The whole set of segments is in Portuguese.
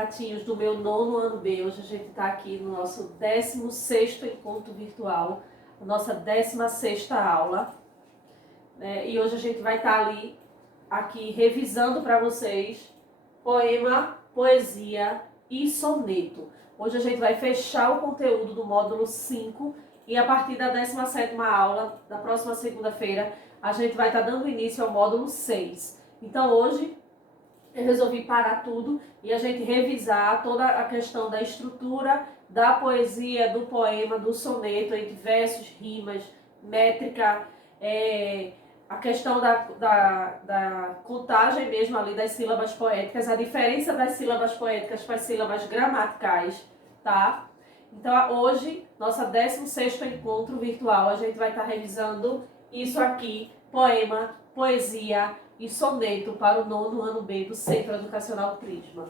gatinhos do meu 9º ano B. Hoje a gente está aqui no nosso 16º encontro virtual, a nossa 16ª aula, né? E hoje a gente vai estar aqui revisando para vocês poema, poesia e soneto. Hoje a gente vai fechar o conteúdo do módulo 5 e a partir da 17ª aula, da próxima segunda-feira, a gente vai estar dando início ao módulo 6. Então hoje eu resolvi parar tudo e a gente revisar toda a questão da estrutura da poesia, do poema, do soneto, entre versos, rimas, métrica, a questão da contagem mesmo ali das sílabas poéticas, a diferença das sílabas poéticas para as sílabas gramaticais, tá? Então hoje, nossa 16º encontro virtual, a gente vai estar revisando isso aqui, poema, poesia e soneto para o 9º ano B do Centro Educacional Prisma.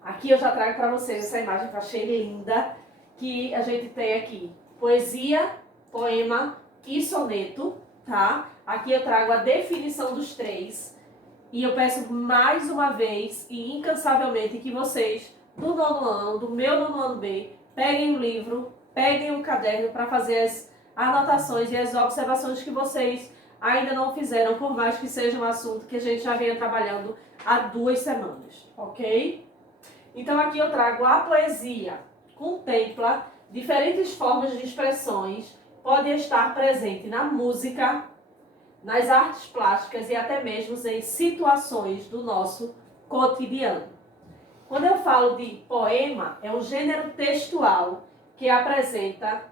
Aqui eu já trago para vocês essa imagem que eu achei linda, que a gente tem aqui poesia, poema e soneto, tá? Aqui eu trago a definição dos três e eu peço mais uma vez e incansavelmente que vocês do 9º ano, do meu 9º ano B, peguem o livro, peguem o caderno para fazer as anotações e as observações que vocês ainda não fizeram, por mais que seja um assunto que a gente já venha trabalhando há 2 semanas, ok? Então aqui eu trago a poesia, contempla diferentes formas de expressões, pode estar presente na música, nas artes plásticas e até mesmo em situações do nosso cotidiano. Quando eu falo de poema, é um gênero textual que apresenta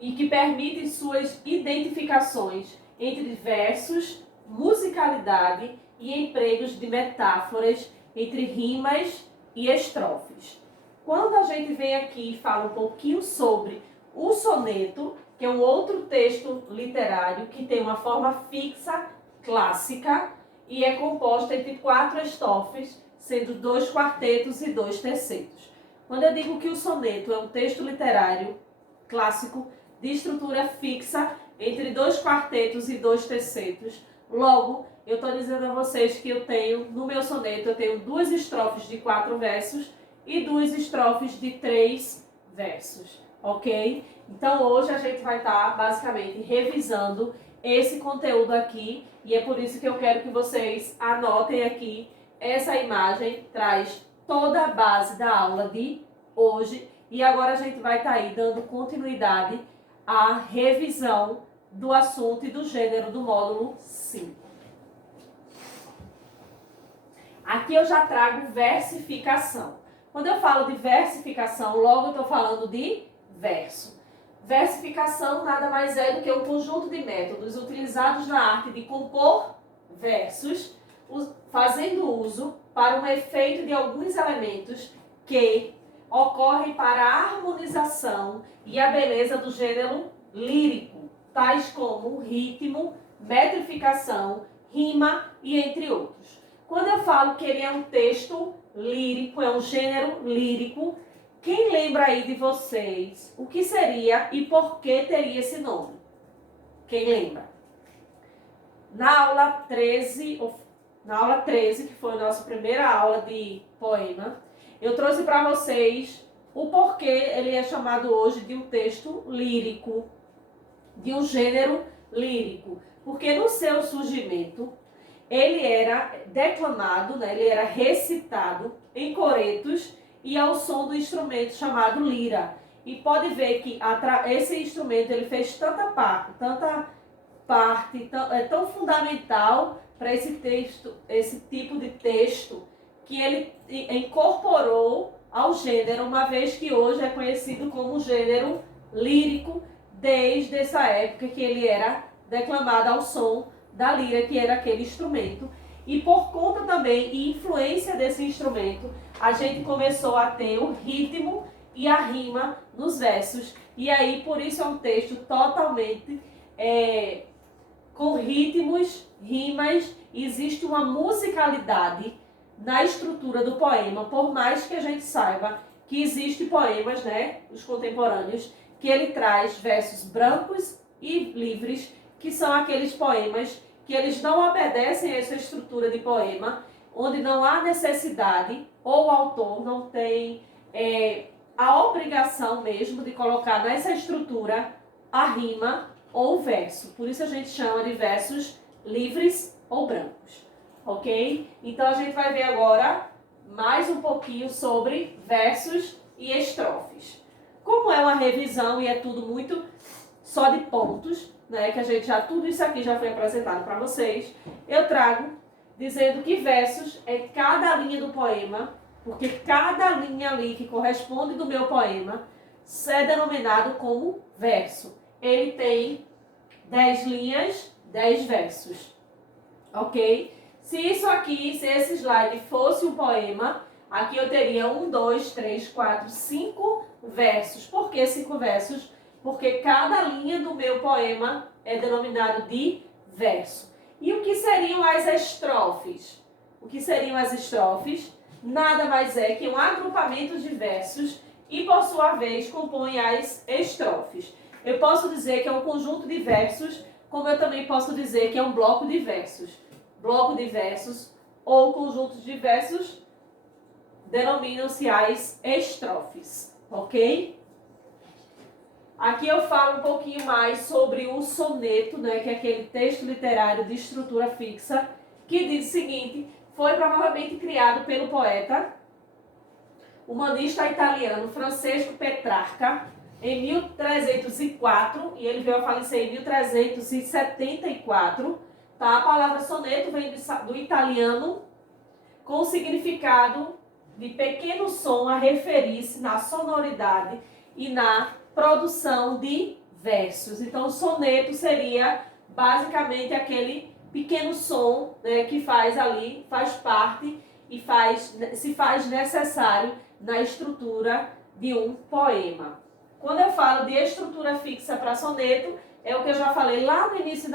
e que permite suas identificações entre versos, musicalidade e empregos de metáforas entre rimas e estrofes. Quando a gente vem aqui e fala um pouquinho sobre o soneto, que é um outro texto literário que tem uma forma fixa, clássica, e é composta entre 4 estrofes, sendo 2 quartetos e 2 tercetos. Quando eu digo que o soneto é um texto literário clássico, de estrutura fixa, entre 2 quartetos e 2 tercetos. Logo, eu estou dizendo a vocês que eu tenho, no meu soneto, eu tenho 2 estrofes de 4 versos e 2 estrofes de 3 versos, ok? Então, hoje a gente vai estar, basicamente, revisando esse conteúdo aqui e é por isso que eu quero que vocês anotem aqui. Essa imagem traz toda a base da aula de hoje e agora a gente vai estar aí dando continuidade a revisão do assunto e do gênero do módulo 5. Aqui eu já trago versificação. Quando eu falo de versificação, logo eu estou falando de verso. Versificação nada mais é do que um conjunto de métodos utilizados na arte de compor versos, fazendo uso para um efeito de alguns elementos que ocorrem para a harmonização e a beleza do gênero lírico, tais como ritmo, metrificação, rima e entre outros. Quando eu falo que ele é um texto lírico, é um gênero lírico, quem lembra aí de vocês o que seria e por que teria esse nome? Quem lembra? Na aula 13, que foi a nossa primeira aula de poema, eu trouxe para vocês o porquê ele é chamado hoje de um texto lírico, de um gênero lírico. Porque no seu surgimento, ele era declamado, né, ele era recitado em coretos e ao som do instrumento chamado lira. E pode ver que esse instrumento ele fez tanta parte, é tão fundamental para esse texto, esse tipo de texto, que ele incorporou ao gênero, uma vez que hoje é conhecido como gênero lírico, desde essa época que ele era declamado ao som da lira, que era aquele instrumento. E por conta também e influência desse instrumento, a gente começou a ter o ritmo e a rima nos versos. E aí, por isso é um texto totalmente com ritmos, rimas, existe uma musicalidade na estrutura do poema, por mais que a gente saiba que existem poemas, né, os contemporâneos, que ele traz versos brancos e livres, que são aqueles poemas que eles não obedecem a essa estrutura de poema, onde não há necessidade, ou o autor não tem a obrigação mesmo de colocar nessa estrutura a rima ou o verso. Por isso a gente chama de versos livres ou brancos, ok? Então a gente vai ver agora mais um pouquinho sobre versos e estrofes. Como é uma revisão e é tudo muito só de pontos, né, que a gente tudo isso aqui já foi apresentado para vocês, eu trago dizendo que versos é cada linha do poema, porque cada linha ali que corresponde do meu poema é denominado como verso. Ele tem 10 linhas, 10 versos, ok? Se esse slide fosse um poema, aqui eu teria 1, 2, 3, 4, 5 versos. Por que 5 versos? Porque cada linha do meu poema é denominado de verso. E o que seriam as estrofes? O que seriam as estrofes? Nada mais é que um agrupamento de versos e, por sua vez, compõe as estrofes. Eu posso dizer que é um conjunto de versos, como eu também posso dizer que é um bloco de versos. Bloco de versos ou conjuntos de versos denominam-se as estrofes, ok? Aqui eu falo um pouquinho mais sobre o soneto, né, que é aquele texto literário de estrutura fixa, que diz o seguinte: foi provavelmente criado pelo poeta humanista italiano Francesco Petrarca em 1304, e ele veio a falecer em 1374. Tá? A palavra soneto vem do italiano com o significado de pequeno som a referir-se na sonoridade e na produção de versos. Então, o soneto seria basicamente aquele pequeno som, né, que faz parte e se faz necessário na estrutura de um poema. Quando eu falo de estrutura fixa para soneto, é o que eu já falei lá no início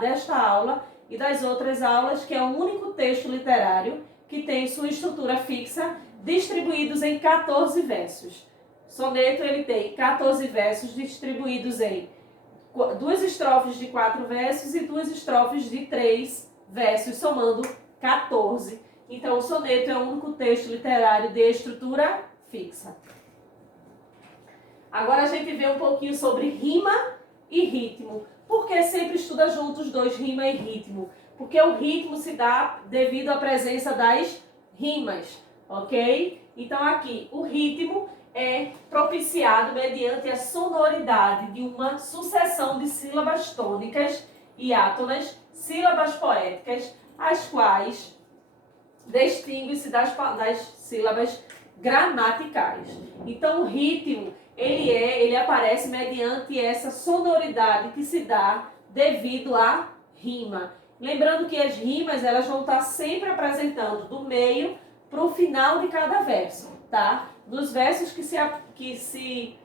desta aula e das outras aulas, que é um único texto literário que tem sua estrutura fixa distribuídos em 14 versos. Soneto ele tem 14 versos distribuídos em 2 estrofes de 4 versos e 2 estrofes de 3 versos, somando 14. Então, o soneto é o único texto literário de estrutura fixa. Agora a gente vê um pouquinho sobre rima e ritmo. Por que sempre estuda juntos os dois, rima e ritmo? Porque o ritmo se dá devido à presença das rimas, ok? Então aqui, o ritmo é propiciado mediante a sonoridade de uma sucessão de sílabas tônicas e átonas, sílabas poéticas, as quais distinguem-se das sílabas gramaticais. Então o ritmo, ele aparece mediante essa sonoridade que se dá devido à rima. Lembrando que as rimas, elas vão estar sempre apresentando do meio para o final de cada verso, tá? Nos versos que se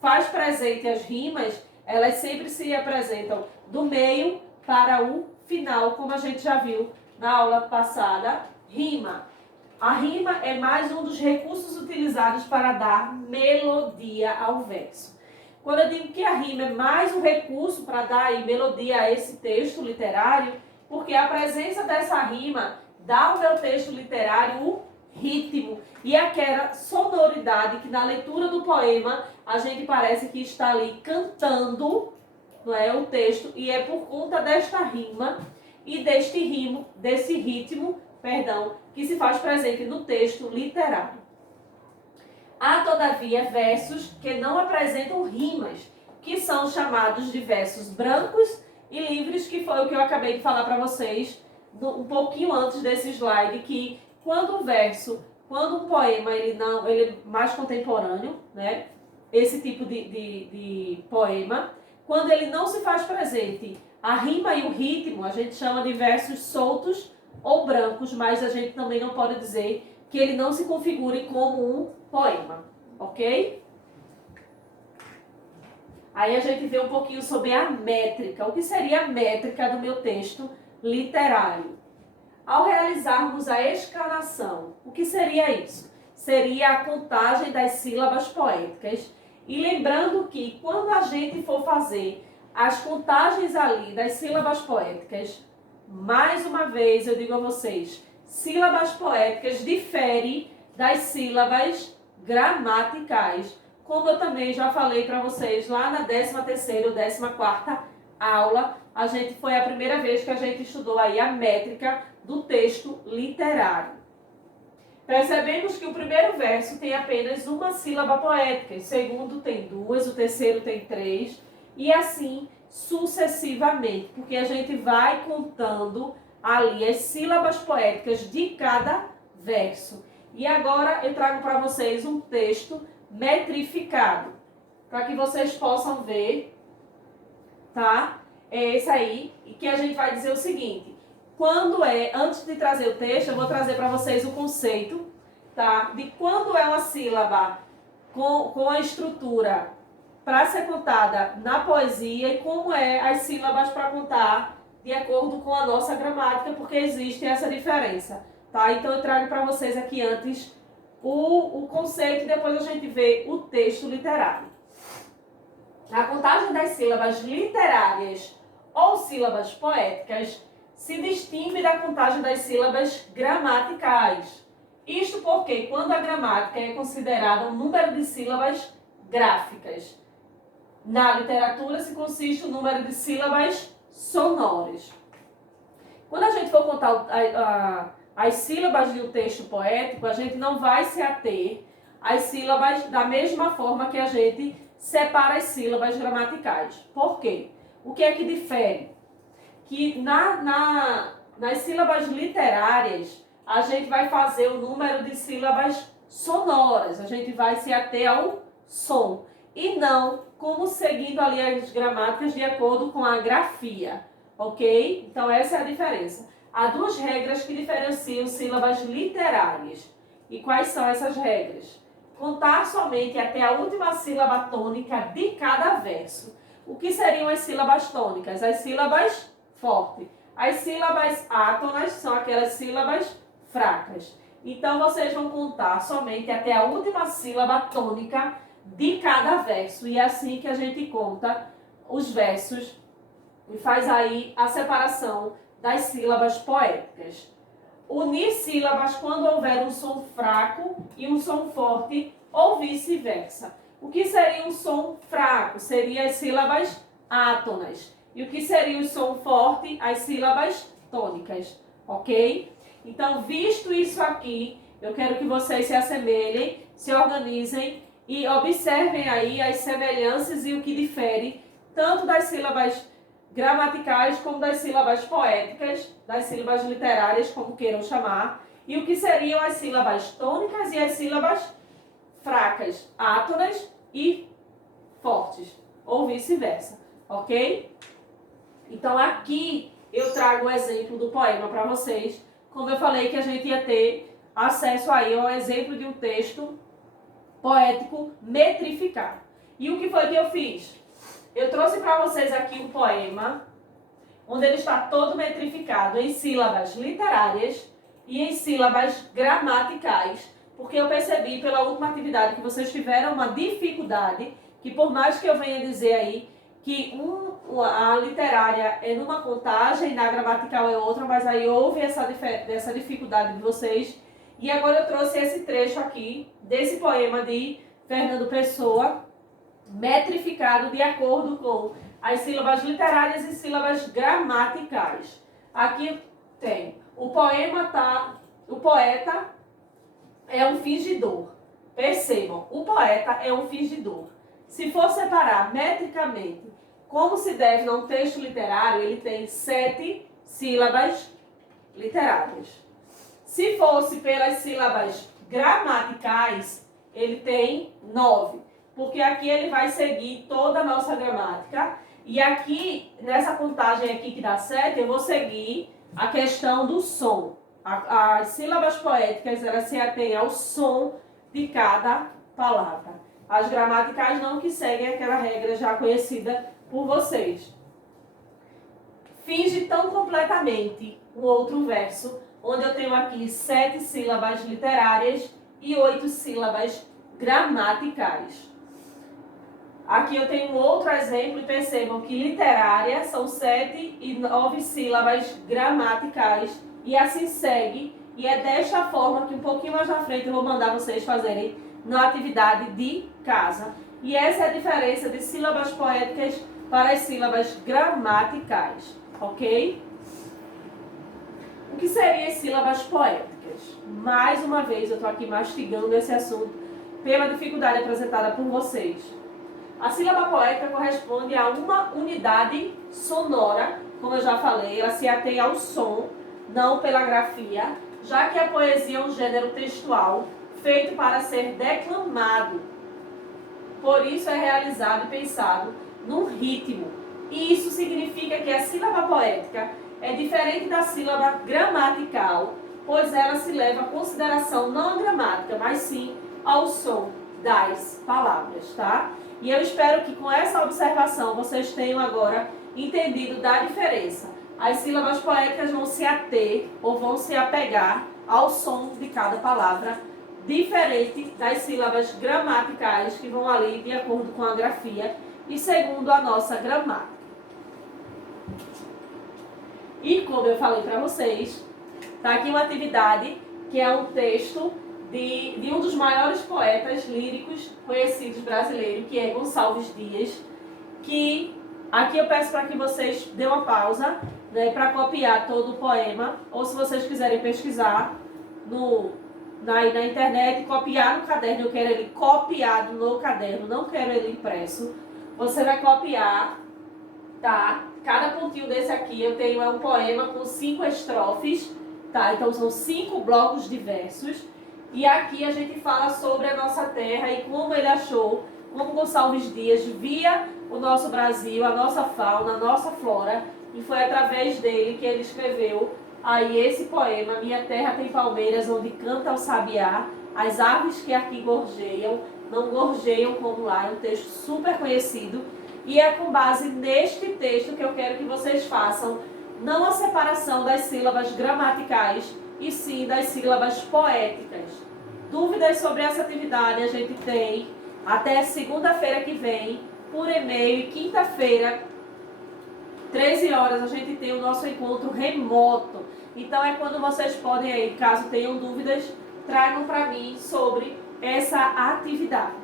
faz presente as rimas, elas sempre se apresentam do meio para o final, como a gente já viu na aula passada. Rima. A rima é mais um dos recursos utilizados para dar melodia ao verso. Quando eu digo que a rima é mais um recurso para dar melodia a esse texto literário, porque a presença dessa rima dá ao meu texto literário o ritmo e aquela sonoridade que na leitura do poema a gente parece que está ali cantando, não é, o texto, e é por conta desta rima e desse ritmo, que se faz presente no texto literário. Há, todavia, versos que não apresentam rimas, que são chamados de versos brancos e livres, que foi o que eu acabei de falar para vocês um pouquinho antes desse slide, que quando um poema ele é mais contemporâneo, né? Esse tipo de poema, quando ele não se faz presente a rima e o ritmo, a gente chama de versos soltos ou brancos, mas a gente também não pode dizer que ele não se configure como um poema, ok? Aí a gente vê um pouquinho sobre a métrica. O que seria a métrica do meu texto literário? Ao realizarmos a escalação, o que seria isso? Seria a contagem das sílabas poéticas. E lembrando que quando a gente for fazer as contagens ali das sílabas poéticas, mais uma vez eu digo a vocês sílabas poéticas difere das sílabas gramaticais. Como eu também já falei para vocês lá na 13ª ou 14ª aula, foi a primeira vez que a gente estudou aí a métrica do texto literário. Percebemos que o primeiro verso tem apenas uma sílaba poética, o segundo tem 2, o terceiro tem 3, e assim sucessivamente, porque a gente vai contando ali as sílabas poéticas de cada verso. E agora eu trago para vocês um texto metrificado, para que vocês possam ver, tá? É esse aí, e que a gente vai dizer o seguinte: antes de trazer o texto, eu vou trazer para vocês o conceito, tá? De quando é uma sílaba com a estrutura para ser contada na poesia e como é as sílabas para contar de acordo com a nossa gramática, porque existe essa diferença, tá? Então eu trago para vocês aqui antes o conceito e depois a gente vê o texto literário. A contagem das sílabas literárias ou sílabas poéticas se distingue da contagem das sílabas gramaticais. Isto porque quando a gramática é considerada um número de sílabas gráficas, na literatura se consiste o número de sílabas sonoras. Quando a gente for contar as sílabas de um texto poético, a gente não vai se ater às sílabas da mesma forma que a gente separa as sílabas gramaticais. Por quê? O que é que difere? Que nas sílabas literárias, a gente vai fazer o número de sílabas sonoras, a gente vai se ater ao som, e não como seguindo ali as gramáticas de acordo com a grafia, ok? Então essa é a diferença. Há duas regras que diferenciam sílabas literárias. E quais são essas regras? Contar somente até a última sílaba tônica de cada verso. O que seriam as sílabas tônicas? As sílabas fortes. As sílabas átonas são aquelas sílabas fracas. Então vocês vão contar somente até a última sílaba tônica de cada verso. E é assim que a gente conta os versos e faz aí a separação das sílabas poéticas. Unir sílabas quando houver um som fraco e um som forte ou vice-versa. O que seria um som fraco? Seria as sílabas átonas. E o que seria o som forte? As sílabas tônicas. Ok? Então, visto isso aqui, eu quero que vocês se assemelhem, se organizem e observem aí as semelhanças e o que difere tanto das sílabas gramaticais como das sílabas poéticas, das sílabas literárias, como queiram chamar, e o que seriam as sílabas tônicas e as sílabas fracas, átonas e fortes, ou vice-versa, ok? Então aqui eu trago o exemplo do poema para vocês, como eu falei que a gente ia ter acesso aí ao exemplo de um texto poético metrificado. E o que foi que eu fiz? Eu trouxe para vocês aqui um poema, onde ele está todo metrificado em sílabas literárias e em sílabas gramaticais, porque eu percebi pela última atividade que vocês tiveram uma dificuldade, que por mais que eu venha dizer aí que a literária é numa contagem, na gramatical é outra, mas aí houve essa dificuldade de vocês. E agora eu trouxe esse trecho aqui, desse poema de Fernando Pessoa, metrificado de acordo com as sílabas literárias e sílabas gramaticais. Aqui tem, o poeta é um fingidor. Percebam, o poeta é um fingidor. Se for separar metricamente como se deve num texto literário, ele tem 7 sílabas literárias. Se fosse pelas sílabas gramaticais, ele tem 9. Porque aqui ele vai seguir toda a nossa gramática. E aqui, nessa contagem aqui que dá 7, eu vou seguir a questão do som. As sílabas poéticas, elas se atêm ao som de cada palavra. As gramaticais não, que seguem aquela regra já conhecida por vocês. Finge tão completamente um outro verso, onde eu tenho aqui 7 sílabas literárias e 8 sílabas gramaticais. Aqui eu tenho um outro exemplo e percebam que literária são 7 e 9 sílabas gramaticais e assim segue E é desta forma que um pouquinho mais na frente eu vou mandar vocês fazerem na atividade de casa. E essa é a diferença de sílabas poéticas para as sílabas gramaticais, ok? O que seriam as sílabas poéticas? Mais uma vez eu estou aqui mastigando esse assunto pela dificuldade apresentada por vocês. A sílaba poética corresponde a uma unidade sonora, como eu já falei, ela se atém ao som, não pela grafia, já que a poesia é um gênero textual feito para ser declamado. Por isso é realizado e pensado num ritmo. E isso significa que a sílaba poética é diferente da sílaba gramatical, pois ela se leva à consideração não a gramática, mas sim ao som das palavras, tá? E eu espero que com essa observação vocês tenham agora entendido da diferença. As sílabas poéticas vão se ater ou vão se apegar ao som de cada palavra, diferente das sílabas gramaticais que vão ali de acordo com a grafia e segundo a nossa gramática. E como eu falei para vocês, tá aqui uma atividade que é um texto de um dos maiores poetas líricos conhecidos brasileiros, que é Gonçalves Dias, que aqui eu peço para que vocês dêem uma pausa, né, para copiar todo o poema, ou se vocês quiserem pesquisar na internet, copiar no caderno, eu quero ele copiado no caderno, não quero ele impresso. Você vai copiar, tá? Cada pontinho desse aqui eu tenho um poema com 5 estrofes, tá? Então são 5 blocos de versos. E aqui a gente fala sobre a nossa terra e como ele achou, como Gonçalves Dias via o nosso Brasil, a nossa fauna, a nossa flora, e foi através dele que ele escreveu aí esse poema, Minha Terra Tem Palmeiras, onde canta o sabiá, as aves que aqui gorjeiam, não gorjeiam como lá, é um texto super conhecido, e é com base neste texto que eu quero que vocês façam, não a separação das sílabas gramaticais, e sim das sílabas poéticas. Dúvidas sobre essa atividade a gente tem até segunda-feira que vem, por e-mail, e quinta-feira, 13 horas, a gente tem o nosso encontro remoto. Então é quando vocês podem aí, caso tenham dúvidas, tragam para mim sobre essa atividade.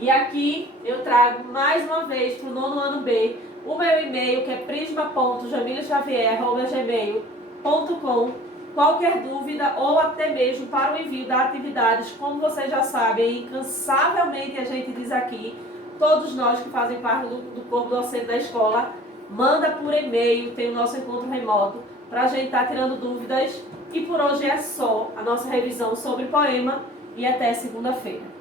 E aqui eu trago mais uma vez para o nono ano B o meu e-mail, que é prisma.jamilexavier@gmail.com. Qualquer dúvida ou até mesmo para o envio da atividades, como vocês já sabem, incansavelmente a gente diz aqui, todos nós que fazem parte do corpo docente da escola, manda por e-mail, tem o nosso encontro remoto, para a gente estar tirando dúvidas. E por hoje é só a nossa revisão sobre poema e até segunda-feira.